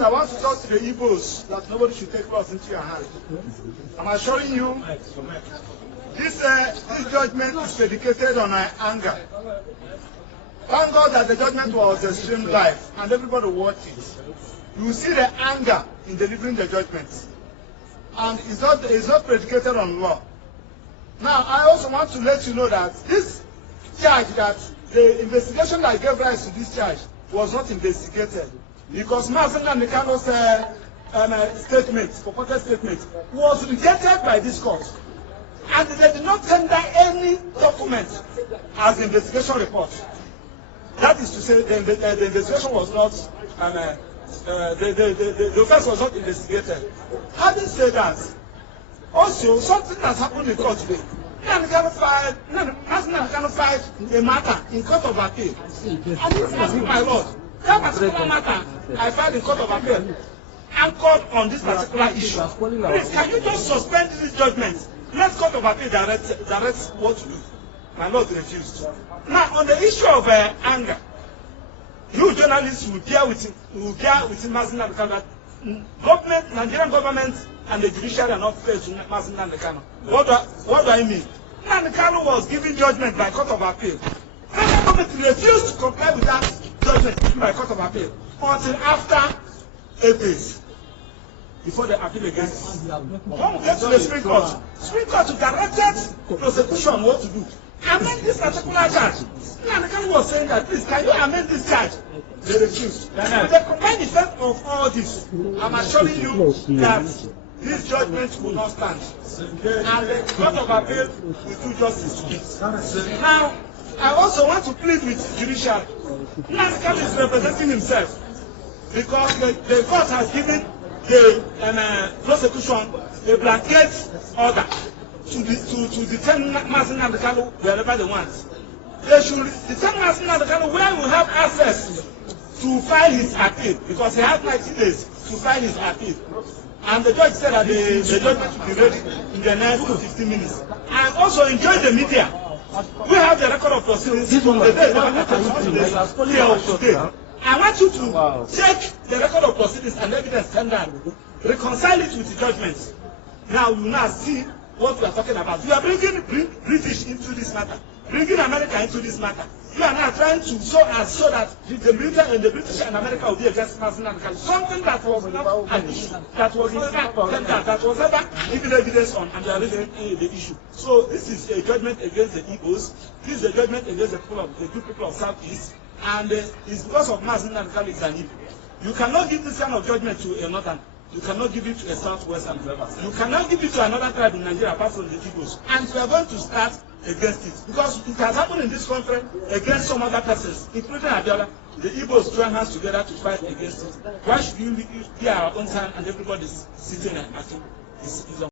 I want to talk to the Igbos that nobody should take laws into your hand. I'm assuring you, this judgment is predicated on anger. Thank God that the judgment was streamed live and everybody watched it. You will see the anger in delivering the judgment. And it's not predicated on law. Now, I also want to let you know that this charge, that the investigation that gave rise to this charge was not investigated. Because Mazen Namdekano's purported statement, was rejected by this court. And they did not tender any document as the investigation report. That is to say, the investigation was not, the offense was not investigated. Having said that, also something has happened in court today. Namdekano filed a matter in court of appeal. And it's asking my lord, that particular matter I filed in court of appeal anchored on this particular issue. Please, can you just suspend this judgment? Let court of appeal direct what to do. My lord refused. Now, on the issue of anger, you journalists will bear with Mazen Namdekano that Nigerian government and the judiciary are not fair to Mazen Namdekano. What do I mean? Namdekano was given judgment by court of appeal. Federal government refused to comply with that judgment given by court of appeal until after 8 days before the appeal against it. When we get to the Supreme Court directed prosecution what to do. Amend this particular charge. Namdekano was saying that, please, can you amend this charge? They refused. With the combined effect of all this, I'm assuring you that this judgment will not stand. And the court of appeal will do justice to it. Now, I also want to plead with judiciary. Namdekano is representing himself because the court has given the prosecution a blanket order to detain Mazen Namdekano wherever they want. They should detain Mazen Namdekano where we have access to file his appeal, because he has 90 days to file his appeal. And the judge said that the judgment will be ready in the next 15 minutes. And also enjoy the media. We have the record of proceedings from the day today. I want you to check the record of proceedings and evidence standard, reconcile it with the judgment. Now you now see what we are talking about. You are bringing British into this matter, bringing America into this matter. You are now trying to show that the British and America will be against Mazen Namdekano. Something that was not an issue, that was in fact that was never given evidence on, and they are raising the issue. So this is a judgment against the Igbos. This is a judgment against the good people of Southeast, and it's because of Mazen Namdekano is an Igbo. You cannot give this kind of judgment to a northern. You cannot give it to a southwestern. You cannot give it to another tribe in Nigeria apart from the Igbos. And we are going to start against it, because it has happened in this country against some other persons, including Abiola. The Igbos join hands together to fight against it. Why should we be our own time and everybody is sitting at home?